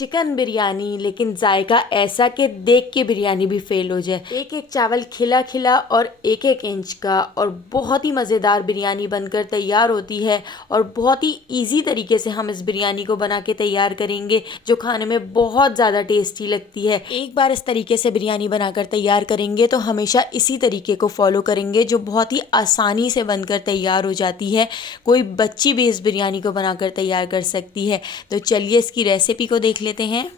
Chicken biryani, लेकिन जायका ऐसा कि देख के बिरयानी भी फेल हो जाए। एक एक चावल खिला खिला और एक एक इंच का, और बहुत ही मज़ेदार बिरयानी बनकर तैयार होती है। और बहुत ही इजी तरीके से हम इस बिरयानी को बना के तैयार करेंगे, जो खाने में बहुत ज़्यादा टेस्टी लगती है। एक बार इस तरीके से बिरयानी बनाकर तैयार करेंगे तो हमेशा इसी तरीके को फॉलो करेंगे, जो बहुत ही आसानी से बनकर तैयार हो जाती है। कोई बच्ची भी इस बिरयानी को बनाकर तैयार कर सकती है। तो चलिए इसकी रेसिपी को देख लेते हैं।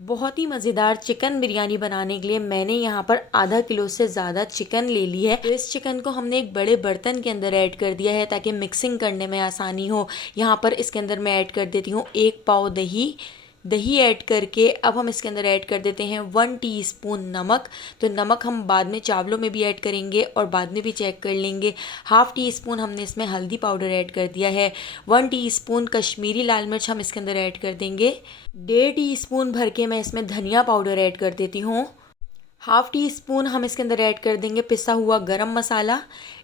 बहुत ही मज़ेदार चिकन बिरयानी बनाने के लिए मैंने यहाँ पर आधा किलो से ज़्यादा चिकन ले ली है। तो इस चिकन को हमने एक बड़े बर्तन के अंदर ऐड कर दिया है ताकि मिक्सिंग करने में आसानी हो। यहाँ पर इसके अंदर मैं ऐड कर देती हूँ 1 पाव दही। दही ऐड करके अब हम इसके अंदर ऐड कर देते हैं 1 टीस्पून नमक। तो नमक हम बाद में चावलों में भी ऐड करेंगे और बाद में भी चेक कर लेंगे। हाफ़ टी स्पून हमने इसमें हल्दी पाउडर ऐड कर दिया है। 1 टीस्पून कश्मीरी लाल मिर्च हम इसके अंदर ऐड कर देंगे। 1.5 टीस्पून भर के मैं इसमें धनिया पाउडर ऐड कर देती हूँ। हाफ़ टी स्पून हम इसके अंदर ऐड कर देंगे पिसा हुआ गरम मसाला।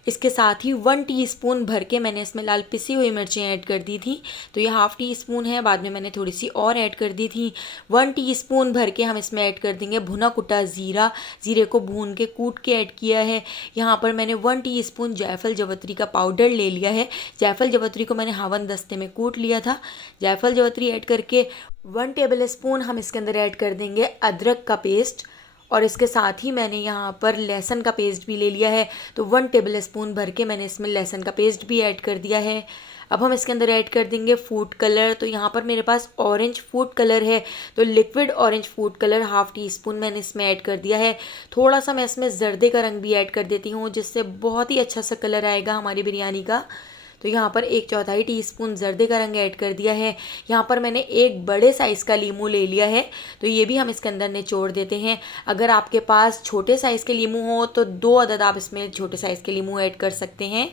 इसके साथ ही 1 टीस्पून भर के मैंने इसमें लाल पिसी हुई मिर्चें ऐड कर दी थी। तो ये हाफ़ टी स्पून है, बाद में मैंने थोड़ी सी और ऐड कर दी थी। 1 टीस्पून भर के हम इसमें ऐड कर देंगे भुना कुटा ज़ीरा। ज़ीरे को भून के कूट के ऐड किया है। यहाँ पर मैंने 1 टीस्पून जायफल जवत्री का पाउडर ले लिया है। जायफल जवत्री को मैंने हावन दस्ते में कूट लिया था। जायफल जवत्री ऐड करके 1 टेबल स्पून हम इसके अंदर ऐड कर देंगे अदरक का पेस्ट। और इसके साथ ही मैंने यहाँ पर लहसुन का पेस्ट भी ले लिया है। तो 1 टेबल स्पून भर के मैंने इसमें लहसुन का पेस्ट भी ऐड कर दिया है। अब हम इसके अंदर ऐड कर देंगे फूड कलर। तो यहाँ पर मेरे पास ऑरेंज फूड कलर है, तो liquid orange food colour half tea spoon मैंने इसमें ऐड कर दिया है। थोड़ा सा मैं इसमें जर्दे का रंग भी ऐड कर देती हूँ, जिससे बहुत ही अच्छा सा कलर आएगा हमारी बिरयानी का। तो यहाँ पर 1/4 टीस्पून जर्दे का रंग ऐड कर दिया है। यहाँ पर मैंने एक बड़े साइज़ का लीमू ले लिया है, तो ये भी हम इसके अंदर निचोड़ देते हैं। अगर आपके पास छोटे साइज़ के लीमू हो तो 2 अदद आप इसमें छोटे साइज़ के लीमू ऐड कर सकते हैं।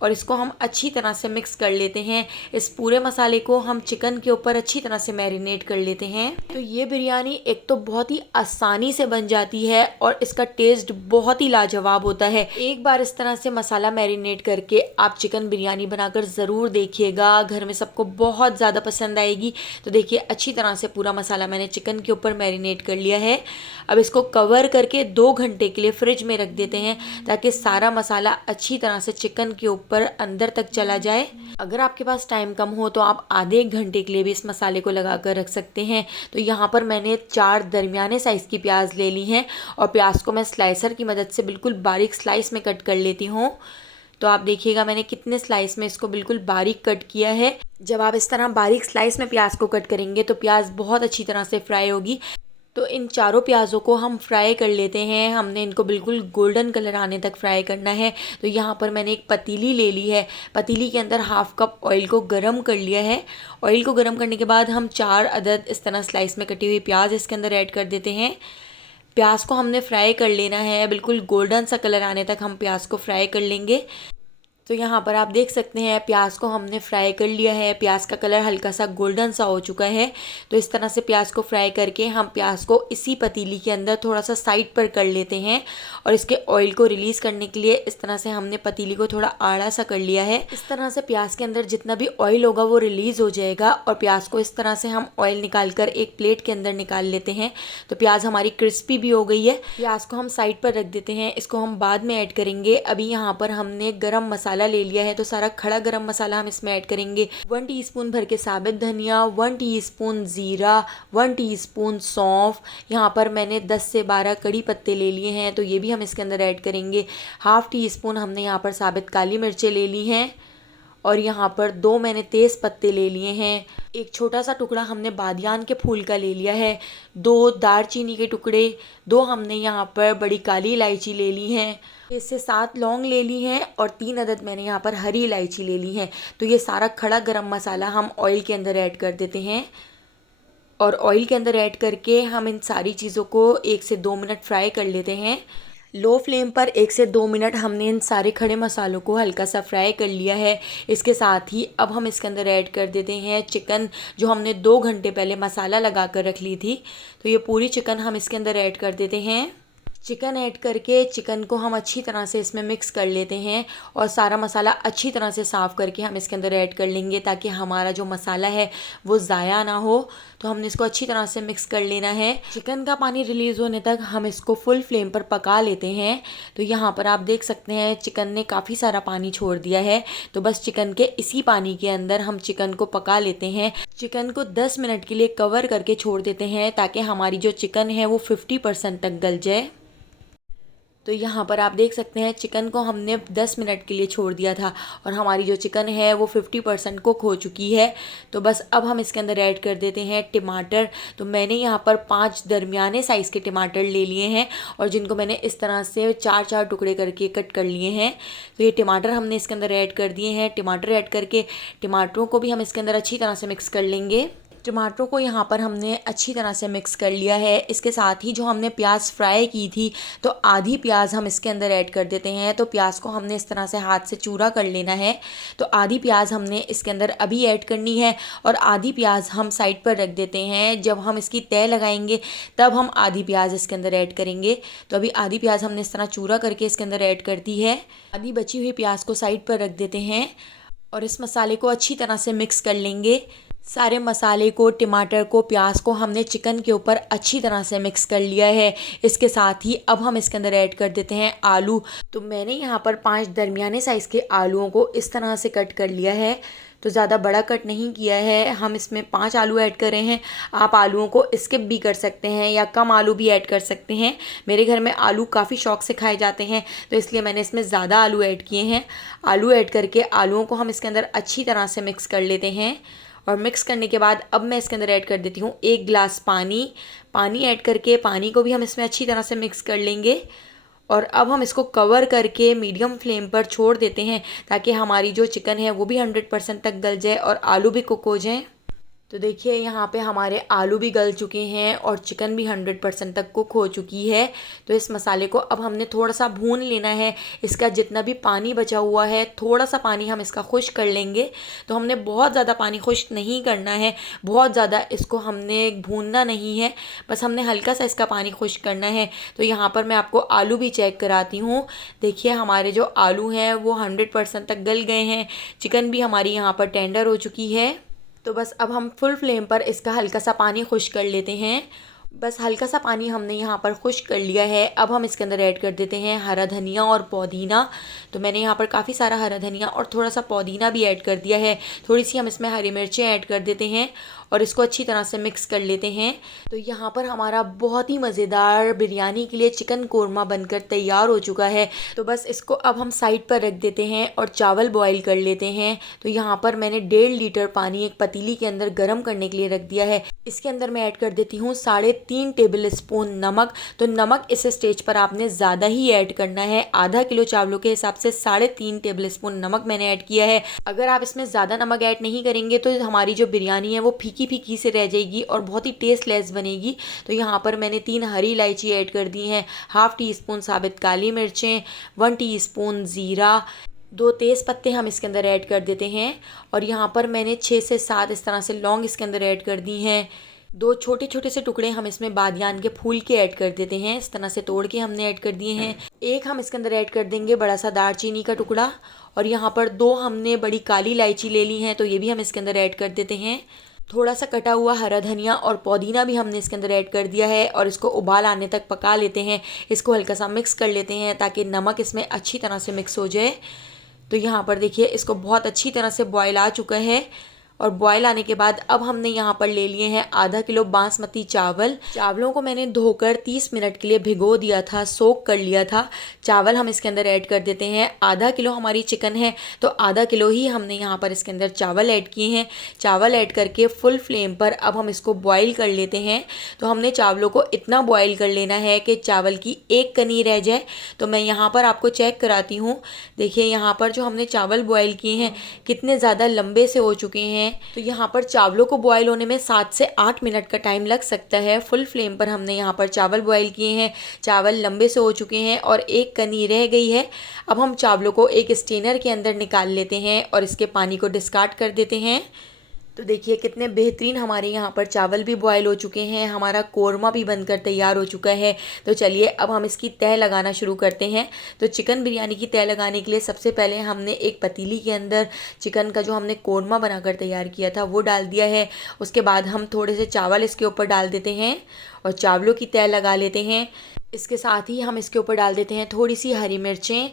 और इसको हम अच्छी तरह से मिक्स कर लेते हैं। इस पूरे मसाले को हम चिकन के ऊपर अच्छी तरह से मैरिनेट कर लेते हैं। तो ये बिरयानी एक तो बहुत ही आसानी से बन जाती है और इसका टेस्ट बहुत ही लाजवाब होता है। एक बार इस तरह से मसाला मैरिनेट करके आप चिकन बिरयानी बनाकर ज़रूर देखिएगा, घर में सबको बहुत ज़्यादा पसंद आएगी। तो देखिए अच्छी तरह से पूरा मसाला मैंने चिकन के ऊपर मैरिनेट कर लिया है। अब इसको कवर करके 2 घंटे के लिए फ्रिज में रख देते हैं, ताकि सारा मसाला अच्छी तरह से चिकन के ऊपर अंदर तक चला जाए। अगर आपके पास टाइम कम हो तो आप आधे 1 घंटे के लिए भी इस मसाले को लगा कर रख सकते हैं। तो यहाँ पर मैंने 4 दरमियाने साइज़ की प्याज ले ली हैं, और प्याज को मैं स्लाइसर की मदद से बिल्कुल बारीक स्लाइस में कट कर लेती हूँ। तो आप देखिएगा मैंने कितने स्लाइस में इसको बिल्कुल बारीक कट किया है। जब आप इस तरह बारीक स्लाइस में प्याज को कट करेंगे तो प्याज बहुत अच्छी तरह से फ्राई होगी। तो इन चारों प्याज़ों को हम फ्राई कर लेते हैं। हमने इनको बिल्कुल गोल्डन कलर आने तक फ्राई करना है। तो यहाँ पर मैंने एक पतीली ले ली है। पतीली के अंदर हाफ़ कप ऑयल को गरम कर लिया है। ऑयल को गरम करने के बाद हम 4 अदद इस तरह स्लाइस में कटी हुई प्याज इसके अंदर ऐड कर देते हैं। प्याज को हमने फ्राई कर लेना है, बिल्कुल गोल्डन सा कलर आने तक हम प्याज को फ्राई कर लेंगे। तो यहाँ पर आप देख सकते हैं प्याज को हमने फ्राई कर लिया है। प्याज का कलर हल्का सा गोल्डन सा हो चुका है। तो इस तरह से प्याज को फ्राई करके हम प्याज को इसी पतीली के अंदर थोड़ा सा साइड पर कर लेते हैं, और इसके ऑयल को रिलीज़ करने के लिए इस तरह से हमने पतीली को थोड़ा आड़ा सा कर लिया है। इस तरह से प्याज के अंदर जितना भी ऑयल होगा वो रिलीज़ हो जाएगा, और प्याज को इस तरह से हम ऑयल निकाल कर एक प्लेट के अंदर निकाल लेते हैं। तो प्याज हमारी क्रिस्पी भी हो गई है। प्याज को हम साइड पर रख देते हैं, इसको हम बाद में ऐड करेंगे। अभी यहाँ पर हमने गरम मसाला ले लिया है, तो सारा खड़ा गरम मसाला हम इसमें ऐड करेंगे। 1 टीस्पून भर के साबित धनिया, 1 टीस्पून जीरा, 1 टीस्पून सौंफ। यहाँ पर मैंने 10 से 12 कड़ी पत्ते ले लिए हैं, तो ये भी हम इसके अंदर ऐड करेंगे। हाफ़ टी स्पून हमने यहाँ पर साबित काली मिर्चें ले ली हैं, और यहाँ पर 2 मैंने तेज़ पत्ते ले लिए हैं। एक छोटा सा टुकड़ा हमने बादियान के फूल का ले लिया है। 2 दालचीनी के टुकड़े, 2 हमने यहाँ पर बड़ी काली इलायची ले ली हैं। इससे 7 लौंग ले ली हैं, और 3 अदद मैंने यहाँ पर हरी इलायची ले ली हैं। तो ये सारा खड़ा गरम मसाला हम ऑयल के अंदर ऐड कर देते हैं, और ऑयल के अंदर ऐड करके हम इन सारी चीज़ों को 1 से 2 मिनट फ्राई कर लेते हैं। लो फ्लेम पर 1 से 2 मिनट हमने इन सारे खड़े मसालों को हल्का सा फ्राई कर लिया है। इसके साथ ही अब हम इसके अंदर ऐड कर देते हैं चिकन, जो हमने 2 घंटे पहले मसाला लगा कर रख ली थी। तो ये पूरी चिकन हम इसके अंदर ऐड कर देते हैं। चिकन ऐड करके चिकन को हम अच्छी तरह से इसमें मिक्स कर लेते हैं और सारा मसाला अच्छी तरह से साफ़ करके हम इसके अंदर ऐड कर लेंगे ताकि हमारा जो मसाला है वो ज़ाया ना हो। तो हमने इसको अच्छी तरह से मिक्स कर लेना है। चिकन का पानी रिलीज़ होने तक हम इसको फुल फ्लेम पर पका लेते हैं। तो यहाँ पर आप देख सकते हैं चिकन ने काफ़ी सारा पानी छोड़ दिया है। तो बस चिकन के इसी पानी के अंदर हम चिकन को पका लेते हैं। चिकन को 10 मिनट के लिए कवर करके छोड़ देते हैं ताकि हमारी जो चिकन है वो 50% तक गल जाए। तो यहाँ पर आप देख सकते हैं चिकन को हमने 10 मिनट के लिए छोड़ दिया था और हमारी जो चिकन है वो 50% कुक हो चुकी है। तो बस अब हम इसके अंदर ऐड कर देते हैं टमाटर। तो मैंने यहाँ पर 5 दरमियाने साइज़ के टमाटर ले लिए हैं और जिनको मैंने इस तरह से 4-4 टुकड़े करके कट कर लिए हैं। तो ये टमाटर हमने इसके अंदर ऐड कर दिए हैं। टमाटर ऐड करके टमाटरों को भी हम इसके अंदर अच्छी तरह से मिक्स कर लेंगे। टमाटरों को यहाँ पर हमने अच्छी तरह से मिक्स कर लिया है। इसके साथ ही जो हमने प्याज फ्राई की थी तो आधी प्याज हम इसके अंदर ऐड कर देते हैं। तो प्याज को हमने इस तरह से हाथ से चूरा कर लेना है। तो आधी प्याज हमने इसके अंदर अभी ऐड करनी है और आधी प्याज हम साइड पर रख देते हैं। जब हम इसकी तह लगाएंगे तब हम आधी प्याज इसके अंदर ऐड करेंगे। तो अभी आधी प्याज हमने इस तरह चूरा करके इसके अंदर ऐड कर दी है। आधी बची हुई प्याज को साइड पर रख देते हैं और इस मसाले को अच्छी तरह से मिक्स कर लेंगे। सारे मसाले को, टमाटर को, प्याज को हमने चिकन के ऊपर अच्छी तरह से मिक्स कर लिया है। इसके साथ ही अब हम इसके अंदर ऐड कर देते हैं आलू। तो मैंने यहाँ पर 5 दरमियाने साइज़ के आलूओं को इस तरह से कट कर लिया है। तो ज़्यादा बड़ा कट नहीं किया है। हम इसमें 5 आलू ऐड कर रहे हैं। आप आलूओं को स्किप भी कर सकते हैं या कम आलू भी ऐड कर सकते हैं। मेरे घर में आलू काफ़ी शौक से खाए जाते हैं तो इसलिए मैंने इसमें ज़्यादा आलू ऐड किए हैं। आलू ऐड करके आलूओं को हम इसके अंदर अच्छी तरह से मिक्स कर लेते हैं और मिक्स करने के बाद अब मैं इसके अंदर ऐड कर देती हूँ 1 गिलास पानी। पानी ऐड करके पानी को भी हम इसमें अच्छी तरह से मिक्स कर लेंगे और अब हम इसको कवर करके मीडियम फ्लेम पर छोड़ देते हैं ताकि हमारी जो चिकन है वो भी 100% तक गल जाए और आलू भी कुक हो जाए। तो देखिए यहाँ पे हमारे आलू भी गल चुके हैं और चिकन भी 100% तक कुक हो चुकी है। तो इस मसाले को अब हमने थोड़ा सा भून लेना है। इसका जितना भी पानी बचा हुआ है थोड़ा सा पानी हम इसका खुश्क कर लेंगे। तो हमने बहुत ज़्यादा पानी खुश्क नहीं करना है, बहुत ज़्यादा इसको हमने भूनना नहीं है, बस हमने हल्का सा इसका पानी खुश्क करना है। तो यहाँ पर मैं आपको आलू भी चेक कराती हूँ। देखिए हमारे जो आलू हैं वो 100% तक गल गए हैं। चिकन भी हमारी यहाँ पर टेंडर हो चुकी है। तो बस अब हम फुल फ्लेम पर इसका हल्का सा पानी खुश्क कर लेते हैं। बस हल्का सा पानी हमने यहाँ पर खुश्क कर लिया है। अब हम इसके अंदर ऐड कर देते हैं हरा धनिया और पुदीना। तो मैंने यहाँ पर काफ़ी सारा हरा धनिया और थोड़ा सा पुदीना भी ऐड कर दिया है। थोड़ी सी हम इसमें हरी मिर्चें ऐड कर देते हैं और इसको अच्छी तरह से मिक्स कर लेते हैं। तो यहाँ पर हमारा बहुत ही मज़ेदार बिरयानी के लिए चिकन कोरमा बनकर तैयार हो चुका है। तो बस इसको अब हम साइड पर रख देते हैं और चावल बॉईल कर लेते हैं। तो यहाँ पर मैंने 1.5 लीटर पानी एक पतीली के अंदर गर्म करने के लिए रख दिया है। इसके अंदर मैं ऐड कर देती हूँ 3.5 टेबल स्पून नमक। तो नमक इस स्टेज पर आपने ज़्यादा ही ऐड करना है। आधा किलो चावलों के हिसाब से 3.5 टेबल स्पून नमक मैंने ऐड किया है। अगर आप इसमें ज़्यादा नमक ऐड नहीं करेंगे तो हमारी जो बिरयानी है वो फीकी फीकी से रह जाएगी और बहुत ही टेस्टलेस बनेगी। तो यहाँ पर मैंने 3 हरी इलायची ऐड कर दी हैं, ½ टीस्पून साबित काली मिर्चें, 1 टीस्पून ज़ीरा, 2 तेज़ पत्ते हम इसके अंदर ऐड कर देते हैं और यहाँ पर मैंने 6 से 7 इस तरह से लौंग इसके अंदर ऐड कर दी हैं। 2 छोटे छोटे से टुकड़े हम इसमें बादियान के फूल के ऐड कर देते हैं। इस तरह से तोड़ के हमने ऐड कर दिए हैं। एक हम इसके अंदर ऐड कर देंगे बड़ा सा दालचीनी का टुकड़ा और यहाँ पर 2 हमने बड़ी काली इलायची ले ली हैं तो ये भी हम इसके अंदर ऐड कर देते हैं। थोड़ा सा कटा हुआ हरा धनिया और पुदीना भी हमने इसके अंदर ऐड कर दिया है और इसको उबाल आने तक पका लेते हैं। इसको हल्का सा मिक्स कर लेते हैं ताकि नमक इसमें अच्छी तरह से मिक्स हो जाए। तो यहाँ पर देखिए इसको बहुत अच्छी तरह से बॉयल आ चुका है और बॉयल आने के बाद अब हमने यहाँ पर ले लिए हैं आधा किलो बासमती चावल। चावलों को मैंने धोकर 30 मिनट के लिए भिगो दिया था, सोक कर लिया था। चावल हम इसके अंदर ऐड कर देते हैं। आधा किलो हमारी चिकन है तो आधा किलो ही हमने यहाँ पर इसके अंदर चावल ऐड किए हैं। चावल ऐड करके फुल फ्लेम पर अब हम इसको बॉयल कर लेते हैं। तो हमने चावलों को इतना बॉयल कर लेना है कि चावल की एक कनी रह जाए। तो मैं यहाँ पर आपको चेक कराती हूँ। देखिए यहाँ पर जो हमने चावल बॉयल किए हैं कितने ज़्यादा लंबे से हो चुके हैं। तो यहाँ पर चावलों को बॉयल होने में 7 से 8 मिनट का टाइम लग सकता है। फुल फ्लेम पर हमने यहाँ पर चावल बॉयल किए हैं। चावल लंबे से हो चुके हैं और एक कनी रह गई है। अब हम चावलों को एक स्ट्रेनर के अंदर निकाल लेते हैं और इसके पानी को डिस्कार्ड कर देते हैं। तो देखिए कितने बेहतरीन हमारे यहाँ पर चावल भी बॉयल हो चुके हैं, हमारा कोरमा भी बनकर तैयार हो चुका है। तो चलिए अब हम इसकी तह लगाना शुरू करते हैं। तो चिकन बिरयानी की तह लगाने के लिए सबसे पहले हमने एक पतीली के अंदर चिकन का जो हमने कोरमा बनाकर तैयार किया था वो डाल दिया है। उसके बाद हम थोड़े से चावल इसके ऊपर डाल देते हैं और चावलों की तह लगा लेते हैं। इसके साथ ही हम इसके ऊपर डाल देते हैं थोड़ी सी हरी मिर्चें,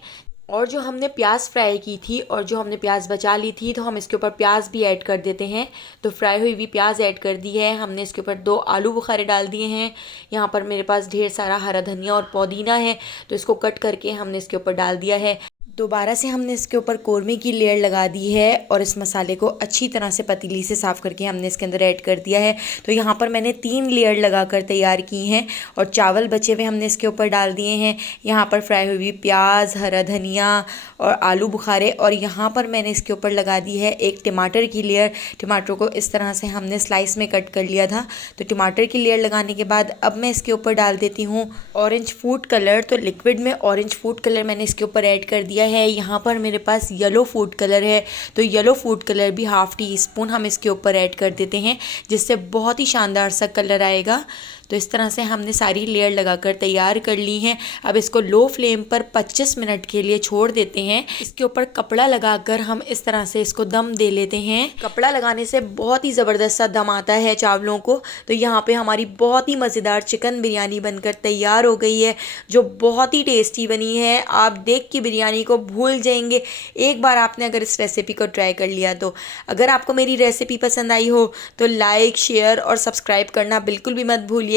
और जो हमने प्याज फ्राई की थी और जो हमने प्याज बचा ली थी तो हम इसके ऊपर प्याज भी ऐड कर देते हैं। तो फ्राई हुई हुई प्याज ऐड कर दी है हमने। इसके ऊपर 2 आलू बुखारे डाल दिए हैं। यहाँ पर मेरे पास ढेर सारा हरा धनिया और पुदीना है तो इसको कट करके हमने इसके ऊपर डाल दिया है। दोबारा से हमने इसके ऊपर कोरमे की लेयर लगा दी है और इस मसाले को अच्छी तरह से पतीली से साफ़ करके हमने इसके अंदर ऐड कर दिया है। तो यहाँ पर मैंने 3 लेयर लगाकर तैयार की हैं और चावल बचे हुए हमने इसके ऊपर डाल दिए हैं। यहाँ पर फ्राई हुई प्याज, हरा धनिया और आलू बुखारे, और यहाँ पर मैंने इसके ऊपर लगा दी है एक टमाटर की लेयर। टमाटर को इस तरह से हमने स्लाइस में कट कर लिया था। तो टमाटर की लेयर लगाने के बाद अब मैं इसके ऊपर डाल देती हूँ ऑरेंज फूड कलर। तो लिक्विड में ऑरेंज फूड कलर मैंने इसके ऊपर ऐड कर दिया है। यहाँ पर मेरे पास येलो फूड कलर है तो येलो फूड कलर भी ½ टीस्पून हम इसके ऊपर ऐड कर देते हैं, जिससे बहुत ही शानदार सा कलर आएगा। तो इस तरह से हमने सारी लेयर लगाकर तैयार कर ली हैं। अब इसको लो फ्लेम पर 25 मिनट के लिए छोड़ देते हैं। इसके ऊपर कपड़ा लगाकर हम इस तरह से इसको दम दे लेते हैं। कपड़ा लगाने से बहुत ही ज़बरदस्त सा दम आता है चावलों को। तो यहाँ पे हमारी बहुत ही मज़ेदार चिकन बिरयानी बनकर तैयार हो गई है, जो बहुत ही टेस्टी बनी है। आप देख के बिरयानी को भूल जाएंगे एक बार आपने अगर इस रेसिपी को ट्राई कर लिया तो। अगर आपको मेरी रेसिपी पसंद आई हो तो लाइक, शेयर और सब्सक्राइब करना बिल्कुल भी मत भूलिएगा,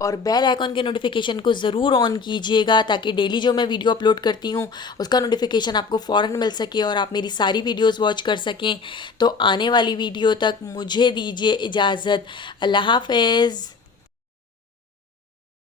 और बेल आइकॉन के नोटिफिकेशन को ज़रूर ऑन कीजिएगा ताकि डेली जो मैं वीडियो अपलोड करती हूँ उसका नोटिफिकेशन आपको फ़ौरन मिल सके और आप मेरी सारी वीडियोस वॉच कर सकें। तो आने वाली वीडियो तक मुझे दीजिए इजाज़त। अल्लाह हाफ़िज़।